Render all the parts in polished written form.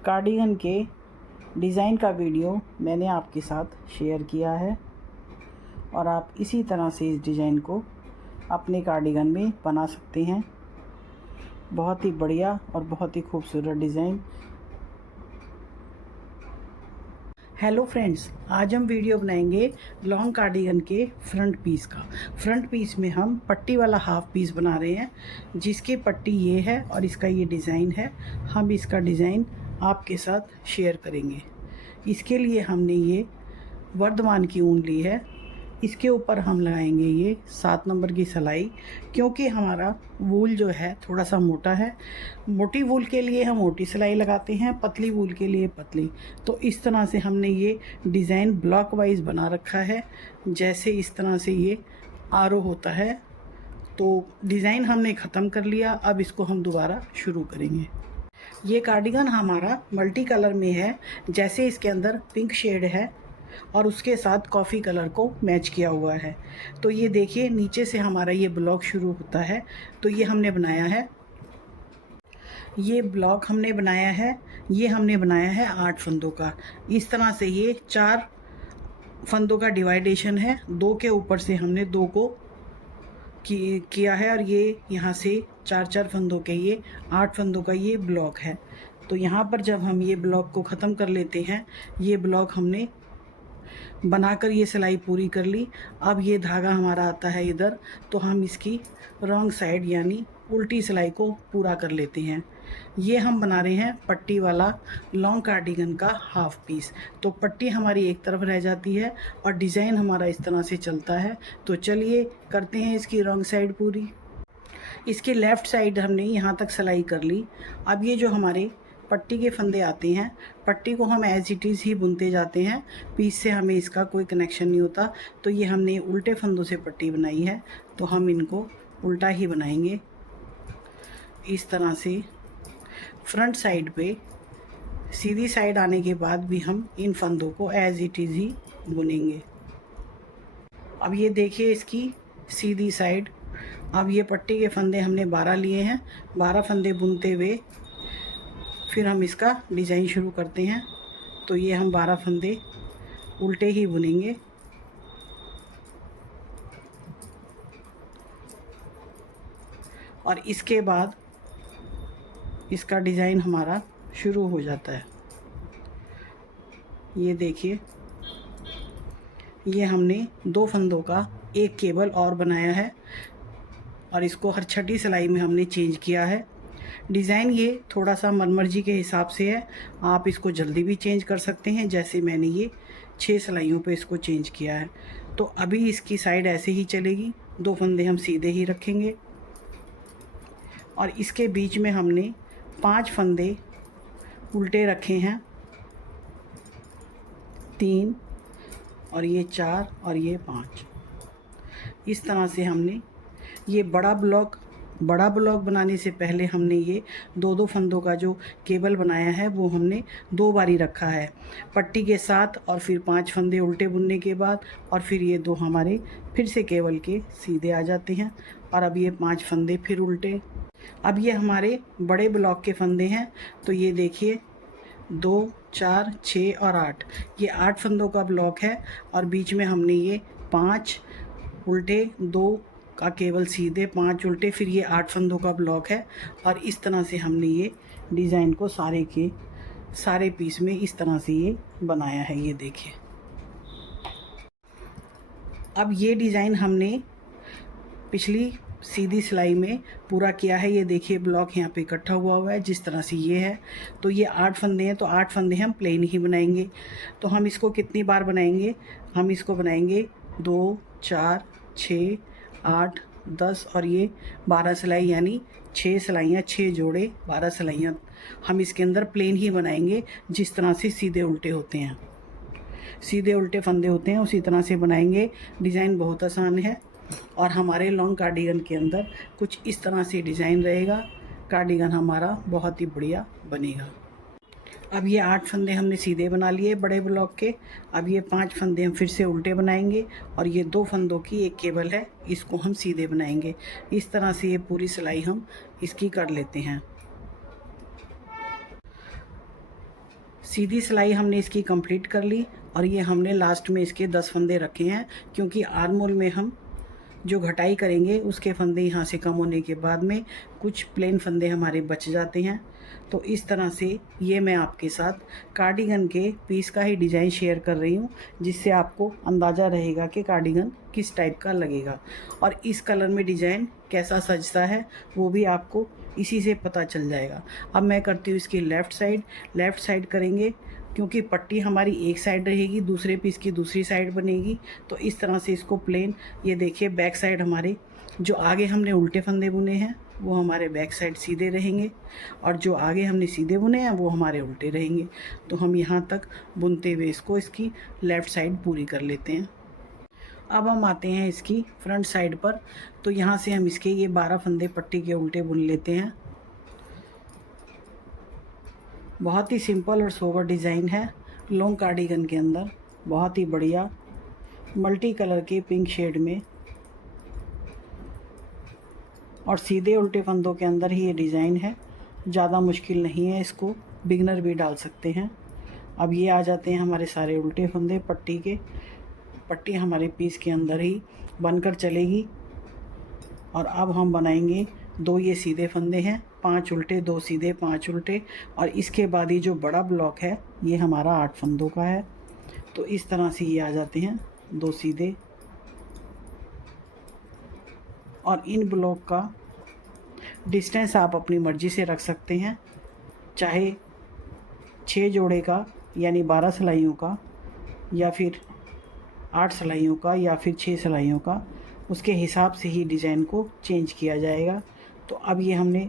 Cardigan के design का video मैंने आपके साथ शेयर किया है और आप इसी तरह से इस डिज़ाइन को अपने कार्डिगन में बना सकते हैं। बहुत ही बढ़िया और बहुत ही खूबसूरत डिज़ाइन। हेलो फ्रेंड्स, आज हम वीडियो बनाएंगे लॉन्ग कार्डिगन के फ्रंट पीस का। फ्रंट पीस में हम पट्टी वाला हाफ पीस बना रहे हैं, जिसकी पट्टी ये है और इसका ये डिज़ाइन है। हम इसका डिज़ाइन आपके साथ शेयर करेंगे। इसके लिए हमने ये वर्धमान की ऊन ली है। इसके ऊपर हम लगाएंगे ये 7 नंबर की सिलाई, क्योंकि हमारा वूल जो है थोड़ा सा मोटा है। मोटी वूल के लिए हम मोटी सिलाई लगाते हैं, पतली वूल के लिए पतली। तो इस तरह से हमने ये डिज़ाइन ब्लॉक वाइज बना रखा है। जैसे इस तरह से ये आरो होता है। तो डिज़ाइन हमने ख़त्म कर लिया, अब इसको हम दोबारा शुरू करेंगे। ये कार्डिगन हमारा मल्टी कलर में है। जैसे इसके अंदर पिंक शेड है और उसके साथ कॉफ़ी कलर को मैच किया हुआ है। तो ये देखिए, नीचे से हमारा ये ब्लॉक शुरू होता है। तो ये हमने बनाया है, ये ब्लॉक हमने बनाया है। ये हमने बनाया है 8 फंदों का। इस तरह से ये 4 फंदों का डिवाइडेशन है। 2 के ऊपर से हमने 2 को किया है और ये यहाँ से 4-4 फंदों के ये 8 फंदों का ये ब्लॉक है। तो यहाँ पर जब हम ये ब्लॉक को ख़त्म कर लेते हैं, ये ब्लॉक हमने बनाकर ये सिलाई पूरी कर ली। अब ये धागा हमारा आता है इधर, तो हम इसकी रॉन्ग साइड यानी उल्टी सिलाई को पूरा कर लेते हैं। ये हम बना रहे हैं पट्टी वाला लॉन्ग कार्डिगन का हाफ पीस। तो पट्टी हमारी एक तरफ रह जाती है और डिज़ाइन हमारा इस तरह से चलता है। तो चलिए करते हैं इसकी रॉन्ग साइड पूरी। इसकी लेफ़्ट साइड हमने यहाँ तक सिलाई कर ली। अब ये जो हमारे पट्टी के फंदे आते हैं, पट्टी को हम एज इट इज़ ही बुनते जाते हैं। पीस से हमें इसका कोई कनेक्शन नहीं होता। तो ये हमने उल्टे फंदों से पट्टी बनाई है, तो हम इनको उल्टा ही बनाएंगे। इस तरह से फ्रंट साइड पे सीधी साइड आने के बाद भी हम इन फंदों को एज इट इज़ ही बुनेंगे। अब ये देखिए इसकी सीधी साइड। अब ये पट्टी के फंदे हमने 12 लिए हैं। 12 फंदे बुनते हुए फिर हम इसका डिज़ाइन शुरू करते हैं। तो ये हम 12 फंदे उल्टे ही बुनेंगे। और इसके बाद इसका डिज़ाइन हमारा शुरू हो जाता है। ये देखिए, ये हमने 2 फंदों का एक केबल और बनाया है और इसको हर छठी सिलाई में हमने चेंज किया है। डिज़ाइन ये थोड़ा सा मनमर्जी के हिसाब से है, आप इसको जल्दी भी चेंज कर सकते हैं। जैसे मैंने ये 6 सिलाइयों पे इसको चेंज किया है। तो अभी इसकी साइड ऐसे ही चलेगी। 2 फंदे हम सीधे ही रखेंगे और इसके बीच में हमने 5 फंदे उल्टे रखे हैं। 3 और ये 4 और ये 5। इस तरह से हमने ये बड़ा ब्लॉक बनाने से पहले हमने ये 2-2 फंदों का जो केबल बनाया है वो हमने 2 बारी रखा है, पट्टी के साथ। और फिर 5 फंदे उल्टे बुनने के बाद और फिर ये 2 हमारे फिर से केबल के सीधे आ जाते हैं। और अब ये 5 फंदे फिर उल्टे। अब ये हमारे बड़े ब्लॉक के फंदे हैं। तो ये देखिए 2, 4, 6 और 8, ये 8 फंदों का ब्लॉक है। और बीच में हमने ये 5 उल्टे, 2 का केवल सीधे, 5 उल्टे, फिर ये 8 फंदों का ब्लॉक है। और इस तरह से हमने ये डिज़ाइन को सारे के सारे पीस में इस तरह से ये बनाया है। ये देखिए, अब ये डिज़ाइन हमने पिछली सीधी सिलाई में पूरा किया है। ये देखिए ब्लॉक यहाँ पे इकट्ठा हुआ है, जिस तरह से ये है। तो ये 8 फंदे हैं, तो 8 फंदे हम प्लेन ही बनाएंगे। तो हम इसको कितनी बार बनाएंगे? हम इसको बनाएंगे 2, 4, 6, 8, 10 और ये 12 सिलाई, यानी 6 सिलाइयाँ, 6 जोड़े 12 सिलाइयाँ हम इसके अंदर प्लेन ही बनाएंगे। जिस तरह से सीधे उल्टे होते हैं, सीधे उल्टे फंदे होते हैं, उसी तरह से बनाएंगे। डिज़ाइन बहुत आसान है और हमारे लॉन्ग कार्डिगन के अंदर कुछ इस तरह से डिज़ाइन रहेगा। कार्डिगन हमारा बहुत ही बढ़िया बनेगा। अब ये 8 फंदे हमने सीधे बना लिए बड़े ब्लॉक के। अब ये 5 फंदे हम फिर से उल्टे बनाएंगे और ये 2 फंदों की एक केबल है, इसको हम सीधे बनाएंगे। इस तरह से ये पूरी सिलाई हम इसकी कर लेते हैं। सीधी सिलाई हमने इसकी कंप्लीट कर ली और ये हमने लास्ट में इसके 10 फंदे रखे हैं, क्योंकि आर्म होल में हम जो घटाई करेंगे उसके फंदे यहाँ से कम होने के बाद में कुछ प्लेन फंदे हमारे बच जाते हैं। तो इस तरह से ये मैं आपके साथ कार्डिगन के पीस का ही डिज़ाइन शेयर कर रही हूँ, जिससे आपको अंदाज़ा रहेगा कि कार्डिगन किस टाइप का लगेगा और इस कलर में डिज़ाइन कैसा सजता है वो भी आपको इसी से पता चल जाएगा। अब मैं करती हूँ इसकी लेफ़्ट साइड करेंगे, क्योंकि पट्टी हमारी एक साइड रहेगी, दूसरे पीस की दूसरी साइड बनेगी। तो इस तरह से इसको प्लेन, ये देखिए बैक साइड हमारे जो आगे हमने उल्टे फंदे बुने हैं वो हमारे बैक साइड सीधे रहेंगे और जो आगे हमने सीधे बुने हैं वो हमारे उल्टे रहेंगे। तो हम यहाँ तक बुनते हुए इसकी लेफ़्ट साइड पूरी कर लेते हैं। अब हम आते हैं इसकी फ्रंट साइड पर। तो यहाँ से हम इसके ये 12 फंदे पट्टी के उल्टे बुन लेते हैं। बहुत ही सिंपल और सोबर डिज़ाइन है लॉन्ग कार्डिगन के अंदर, बहुत ही बढ़िया मल्टी कलर के पिंक शेड में और सीधे उल्टे फंदों के अंदर ही ये डिज़ाइन है। ज़्यादा मुश्किल नहीं है, इसको बिगनर भी डाल सकते हैं। अब ये आ जाते हैं हमारे सारे उल्टे फंदे पट्टी के। पट्टी हमारे पीस के अंदर ही बनकर चलेगी और अब हम बनाएंगे 2 ये सीधे फंदे हैं, 5 उल्टे 2 सीधे 5 उल्टे, और इसके बाद ये जो बड़ा ब्लॉक है ये हमारा 8 फंदों का है। तो इस तरह से ये आ जाते हैं 2 सीधे, और इन ब्लॉक का डिस्टेंस आप अपनी मर्ज़ी से रख सकते हैं, चाहे 6 जोड़े का यानी 12 सिलाइयों का, या फिर 8 सिलाइयों का, या फिर 6 सिलाइयों का। उसके हिसाब से ही डिज़ाइन को चेंज किया जाएगा। तो अब ये हमने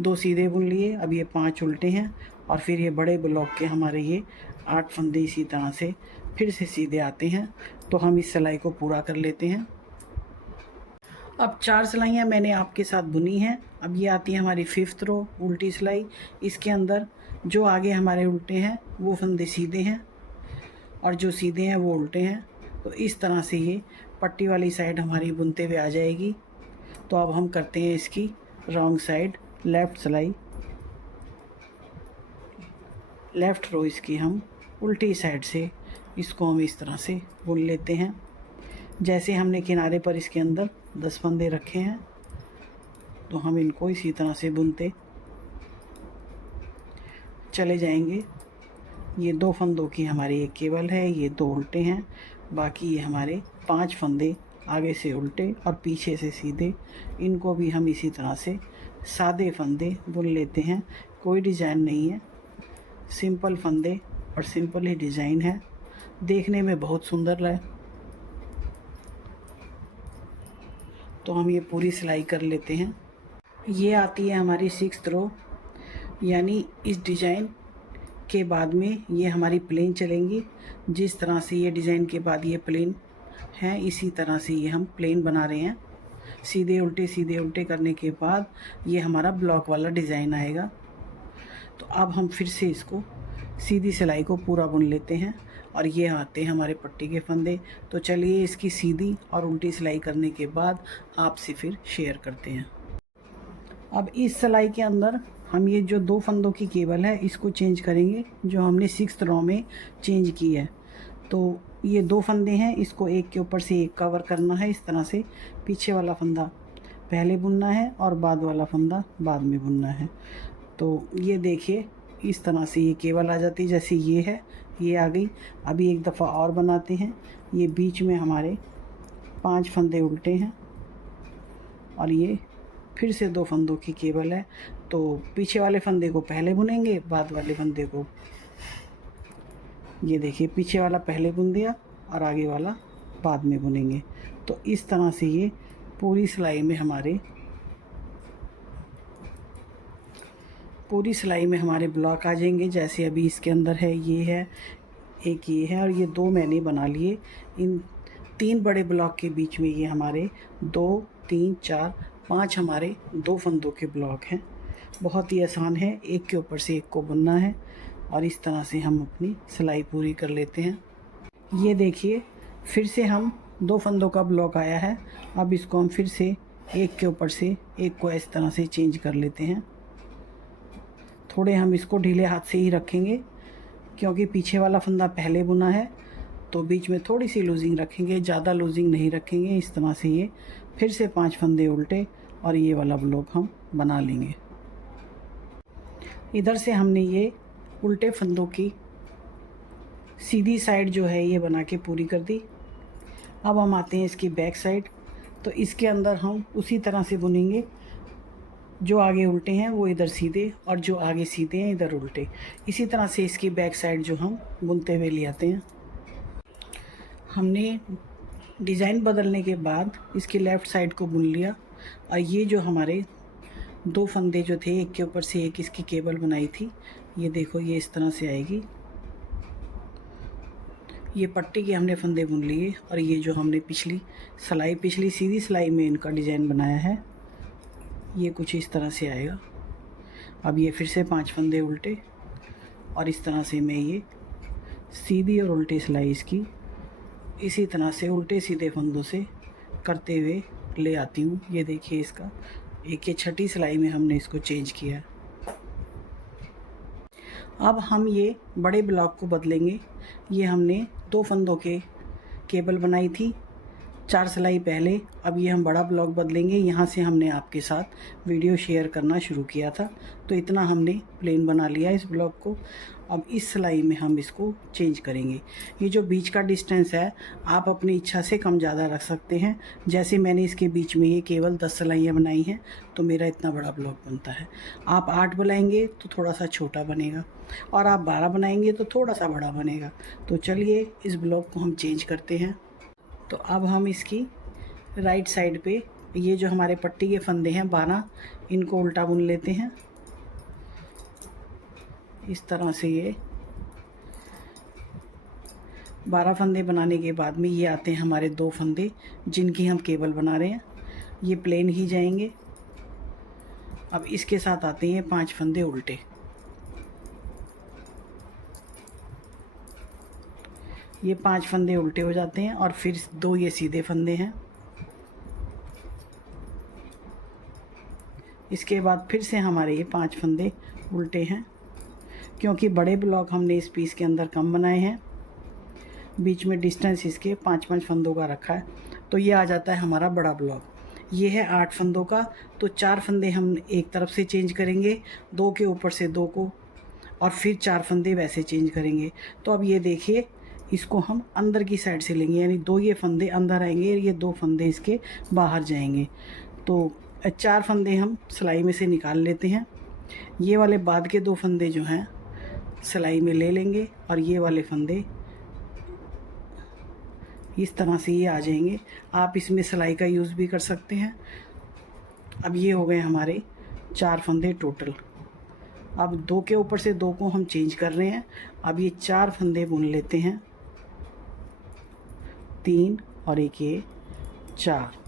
2 सीधे बुन लिए, अब ये 5 उल्टे हैं और फिर ये बड़े ब्लॉक के हमारे ये 8 फंदे इसी तरह से फिर से सीधे आते हैं। तो हम इस सिलाई को पूरा कर लेते हैं। अब 4 सिलाइयाँ मैंने आपके साथ बुनी हैं। अब ये आती है हमारी 5th रो उल्टी सिलाई। इसके अंदर जो आगे हमारे उल्टे हैं वो फंदे सीधे हैं और जो सीधे हैं वो उल्टे हैं। तो इस तरह से ये पट्टी वाली साइड हमारी बुनते हुए आ जाएगी। तो अब हम करते हैं इसकी रॉन्ग साइड लेफ़्ट सिलाई, लेफ़्ट रो इसकी हम उल्टी साइड से इसको हम इस तरह से बुन लेते हैं। जैसे हमने किनारे पर इसके अंदर 10 फंदे रखे हैं तो हम इनको इसी तरह से बुनते चले जाएंगे। ये 2 फंदों की हमारी एक केबल है, ये 2 उल्टे हैं, बाकी ये हमारे 5 फंदे आगे से उल्टे और पीछे से सीधे। इनको भी हम इसी तरह से सादे फंदे बुन लेते हैं। कोई डिज़ाइन नहीं है, सिंपल फंदे और सिंपल ही डिज़ाइन है, देखने में बहुत सुंदर है। तो हम ये पूरी सिलाई कर लेते हैं। ये आती है हमारी 6th रो, यानी इस डिज़ाइन के बाद में ये हमारी प्लेन चलेंगी। जिस तरह से ये डिज़ाइन के बाद ये प्लेन है, इसी तरह से ये हम प्लेन बना रहे हैं। सीधे उल्टे करने के बाद ये हमारा ब्लॉक वाला डिज़ाइन आएगा। तो अब हम फिर से इसको सीधी सिलाई को पूरा बुन लेते हैं और ये आते हैं हमारे पट्टी के फंदे। तो चलिए इसकी सीधी और उल्टी सिलाई करने के बाद आपसे फिर शेयर करते हैं। अब इस सिलाई के अंदर हम ये जो 2 फंदों की केबल है इसको चेंज करेंगे, जो हमने 6th रो में चेंज की है। तो ये 2 फंदे हैं, इसको एक के ऊपर से एक कवर करना है। इस तरह से पीछे वाला फंदा पहले बुनना है और बाद वाला फंदा बाद में बुनना है। तो ये देखिए इस तरह से ये केबल आ जाती है। जैसे ये है, ये आ गई। अभी एक दफ़ा और बनाते हैं। ये बीच में हमारे 5 फंदे उल्टे हैं और ये फिर से 2 फंदों की केबल है। तो पीछे वाले फंदे को पहले बुनेंगे, बाद वाले फंदे को, ये देखिए पीछे वाला पहले बुन दिया और आगे वाला बाद में बुनेंगे। तो इस तरह से ये पूरी सिलाई में हमारे ब्लॉक आ जाएंगे। जैसे अभी इसके अंदर है, ये है, एक ये है और ये 2 मैंने बना लिए। इन 3 बड़े ब्लॉक के बीच में ये हमारे 2, 3, 4, 5 हमारे 2 फंदों के ब्लॉक हैं। बहुत ही आसान है, एक के ऊपर से एक को बुनना है और इस तरह से हम अपनी सिलाई पूरी कर लेते हैं। ये देखिए फिर से हम 2 फंदों का ब्लॉक आया है। अब इसको हम फिर से एक के ऊपर से एक को इस तरह से चेंज कर लेते हैं। थोड़े हम इसको ढीले हाथ से ही रखेंगे क्योंकि पीछे वाला फंदा पहले बुना है तो बीच में थोड़ी सी लूजिंग रखेंगे, ज़्यादा लूजिंग नहीं रखेंगे। इस तरह से ये फिर से 5 फंदे उल्टे और ये वाला ब्लॉक हम बना लेंगे। इधर से हमने ये उल्टे फंदों की सीधी साइड जो है ये बना के पूरी कर दी। अब हम आते हैं इसकी बैक साइड। तो इसके अंदर हम उसी तरह से बुनेंगे, जो आगे उल्टे हैं वो इधर सीधे और जो आगे सीधे हैं इधर उल्टे। इसी तरह से इसकी बैक साइड जो हम बुनते हुए ले आते हैं। हमने डिज़ाइन बदलने के बाद इसकी लेफ़्ट साइड को बुन लिया और ये जो हमारे 2 फंदे जो थे, एक के ऊपर से एक इसकी केबल बनाई थी, ये देखो ये इस तरह से आएगी। ये पट्टी के हमने फंदे बुन लिए और ये जो हमने पिछली सीधी सिलाई में इनका डिज़ाइन बनाया है, ये कुछ इस तरह से आएगा। अब ये फिर से 5 फंदे उल्टे और इस तरह से मैं ये सीधी और उल्टी सिलाई इसकी इसी तरह से उल्टे सीधे फंदों से करते हुए ले आती हूँ। ये देखिए इसका एक ये छठी सिलाई में हमने इसको चेंज किया है। अब हम ये बड़े ब्लॉक को बदलेंगे। ये हमने 2 फंदों के केबल बनाई थी 4 सिलाई पहले। अब ये हम बड़ा ब्लॉक बदलेंगे। यहाँ से हमने आपके साथ वीडियो शेयर करना शुरू किया था, तो इतना हमने प्लेन बना लिया इस ब्लॉक को। अब इस सिलाई में हम इसको चेंज करेंगे। ये जो बीच का डिस्टेंस है आप अपनी इच्छा से कम ज़्यादा रख सकते हैं। जैसे मैंने इसके बीच में ये केवल 10 सिलाइयाँ बनाई हैं तो मेरा इतना बड़ा ब्लॉक बनता है। आप 8 बनाएंगे तो थोड़ा सा छोटा बनेगा और आप 12 बनाएंगे तो थोड़ा सा बड़ा बनेगा। तो चलिए इस ब्लॉक को हम चेंज करते हैं। तो अब हम इसकी राइट साइड पे ये जो हमारे पट्टी के फंदे हैं 12, इनको उल्टा बुन लेते हैं। इस तरह से ये 12 फंदे बनाने के बाद में ये आते हैं हमारे 2 फंदे जिनकी हम केबल बना रहे हैं। ये प्लेन ही जाएंगे। अब इसके साथ आते हैं 5 फंदे उल्टे। ये 5 फंदे उल्टे हो जाते हैं और फिर 2 ये सीधे फंदे हैं। इसके बाद फिर से हमारे ये 5 फंदे उल्टे हैं। क्योंकि बड़े ब्लॉक हमने इस पीस के अंदर कम बनाए हैं, बीच में डिस्टेंस इसके 5-5 फंदों का रखा है, तो ये आ जाता है हमारा बड़ा ब्लॉक। ये है 8 फंदों का, तो 4 फंदे हम एक तरफ से चेंज करेंगे, 2 के ऊपर से 2 को, और फिर 4 फंदे वैसे चेंज करेंगे। तो अब ये देखिए इसको हम अंदर की साइड से लेंगे, यानी 2 ये फंदे अंदर आएंगे, ये 2 फंदे इसके बाहर जाएंगे। तो 4 फंदे हम सिलाई में से निकाल लेते हैं। ये वाले बाद के 2 फंदे जो हैं सिलाई में ले लेंगे और ये वाले फंदे इस तरह से ये आ जाएंगे। आप इसमें सिलाई का यूज़ भी कर सकते हैं। अब ये हो गए हमारे 4 फंदे टोटल। अब 2 के ऊपर से 2 को हम चेंज कर रहे हैं। अब ये 4 फंदे बुन लेते हैं, 3 और एक ये 4।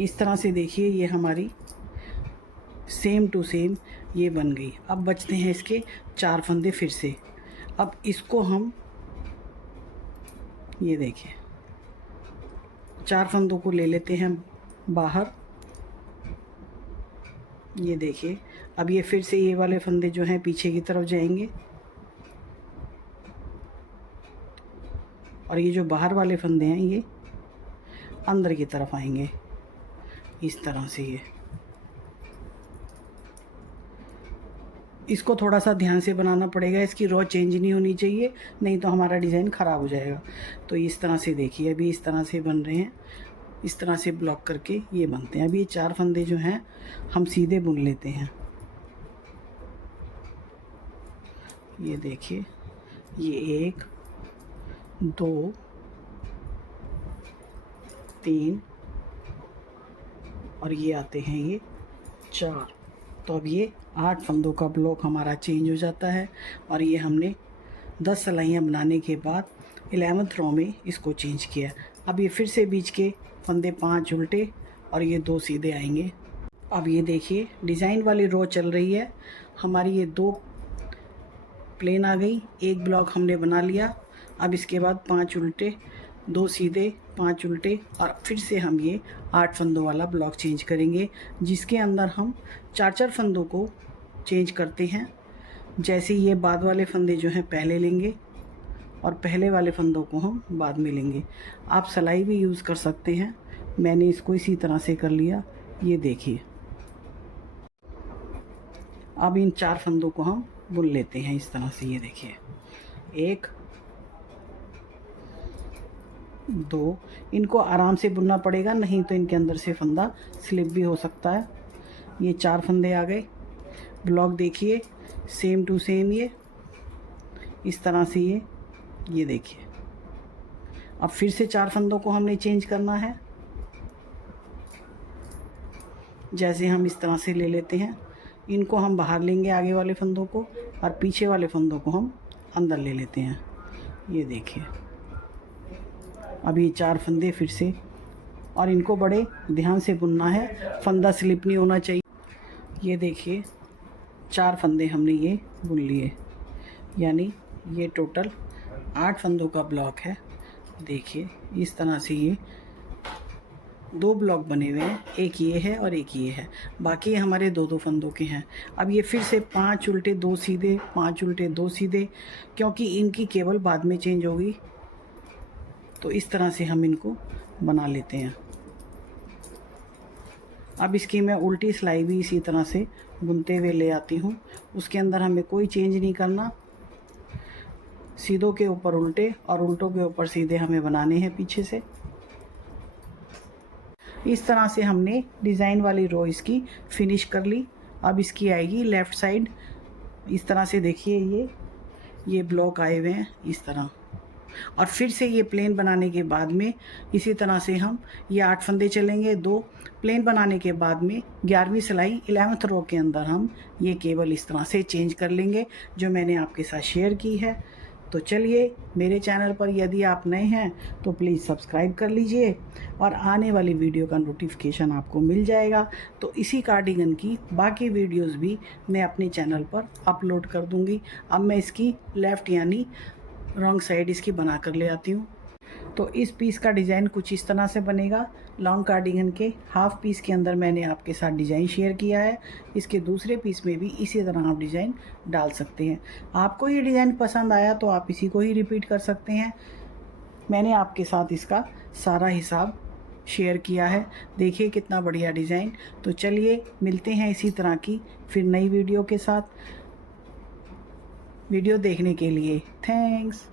इस तरह से देखिए ये हमारी सेम टू सेम ये बन गई। अब बचते हैं इसके 4 फंदे फिर से। अब इसको हम ये देखिए 4 फंदों को ले लेते हैं बाहर। ये देखिए अब ये फिर से ये वाले फंदे जो हैं पीछे की तरफ जाएंगे और ये जो बाहर वाले फंदे हैं ये अंदर की तरफ आएंगे। इस तरह से ये इसको थोड़ा सा ध्यान से बनाना पड़ेगा, इसकी रॉ चेंज नहीं होनी चाहिए, नहीं तो हमारा डिज़ाइन ख़राब हो जाएगा। तो इस तरह से देखिए अभी इस तरह से बन रहे हैं, इस तरह से ब्लॉक करके ये बनते हैं। अभी ये 4 फंदे जो हैं हम सीधे बुन लेते हैं। ये देखिए ये 1 2 3 और ये आते हैं ये 4। तो अब ये 8 फंदों का ब्लॉक हमारा चेंज हो जाता है और ये हमने 10 सिलाइयाँ बनाने के बाद 11th रो में इसको चेंज किया। अब ये फिर से बीच के फंदे 5 उल्टे और ये 2 सीधे आएंगे। अब ये देखिए डिज़ाइन वाली रो चल रही है हमारी, ये 2 प्लेन आ गई, 1 ब्लॉक हमने बना लिया। अब इसके बाद 5 उल्टे 2 सीधे 5 उल्टे और फिर से हम ये 8 फंदों वाला ब्लॉक चेंज करेंगे, जिसके अंदर हम 4-4 फंदों को चेंज करते हैं जैसे ये बाद वाले फंदे जो हैं पहले लेंगे और पहले वाले फंदों को हम बाद में लेंगे। आप सिलाई भी यूज़ कर सकते हैं, मैंने इसको इसी तरह से कर लिया। ये देखिए, अब इन 4 फंदों को हम बुन लेते हैं इस तरह से। ये देखिए, 1 2, इनको आराम से बुनना पड़ेगा, नहीं तो इनके अंदर से फंदा स्लिप भी हो सकता है। ये 4 फंदे आ गए। ब्लॉक देखिए, सेम टू सेम ये इस तरह से ये देखिए। अब फिर से 4 फंदों को हमने चेंज करना है। जैसे हम इस तरह से ले लेते हैं, इनको हम बाहर लेंगे आगे वाले फंदों को, और पीछे वाले फंदों को हम अंदर ले लेते हैं। ये देखिए, अब ये 4 फंदे फिर से, और इनको बड़े ध्यान से बुनना है, फंदा स्लिप नहीं होना चाहिए। ये देखिए, 4 फंदे हमने ये बुन लिए, यानी ये टोटल 8 फंदों का ब्लॉक है। देखिए, इस तरह से ये 2 ब्लॉक बने हुए हैं, एक ये है और एक ये है, बाकी हमारे 2-2 फंदों के हैं। अब ये फिर से 5 उल्टे 2 सीधे, 5 उल्टे 2 सीधे, क्योंकि इनकी केबल बाद में चेंज होगी, तो इस तरह से हम इनको बना लेते हैं। अब इसकी मैं उल्टी सिलाई भी इसी तरह से बुनते हुए ले आती हूँ। उसके अंदर हमें कोई चेंज नहीं करना, सीधों के ऊपर उल्टे और उल्टों के ऊपर सीधे हमें बनाने हैं पीछे से। इस तरह से हमने डिज़ाइन वाली रो इसकी फिनिश कर ली। अब इसकी आएगी लेफ़्ट साइड, इस तरह से देखिए, ये ब्लॉक आए हुए हैं इस तरह। और फिर से ये प्लेन बनाने के बाद में इसी तरह से हम ये 8 फंदे चलेंगे। 2 प्लेन बनाने के बाद में 11वीं सिलाई 11th रो के अंदर हम ये केबल इस तरह से चेंज कर लेंगे, जो मैंने आपके साथ शेयर की है। तो चलिए, मेरे चैनल पर यदि आप नए हैं तो प्लीज़ सब्सक्राइब कर लीजिए, और आने वाली वीडियो का नोटिफिकेशन आपको मिल जाएगा। तो इसी कार्डिगन की बाकी वीडियोस भी मैं अपने चैनल पर अपलोड कर दूंगी। अब मैं इसकी लेफ़्ट यानी रॉन्ग साइड इसकी बना कर ले आती हूँ। तो इस पीस का डिज़ाइन कुछ इस तरह से बनेगा। लॉन्ग कार्डिगन के हाफ पीस के अंदर मैंने आपके साथ डिज़ाइन शेयर किया है, इसके दूसरे पीस में भी इसी तरह आप डिज़ाइन डाल सकते हैं। आपको ये डिज़ाइन पसंद आया तो आप इसी को ही रिपीट कर सकते हैं। मैंने आपके साथ इसका सारा हिसाब शेयर किया है। देखिए कितना बढ़िया डिज़ाइन। तो चलिए, मिलते हैं इसी तरह की फिर नई वीडियो के साथ। वीडियो देखने के लिए थैंक्स।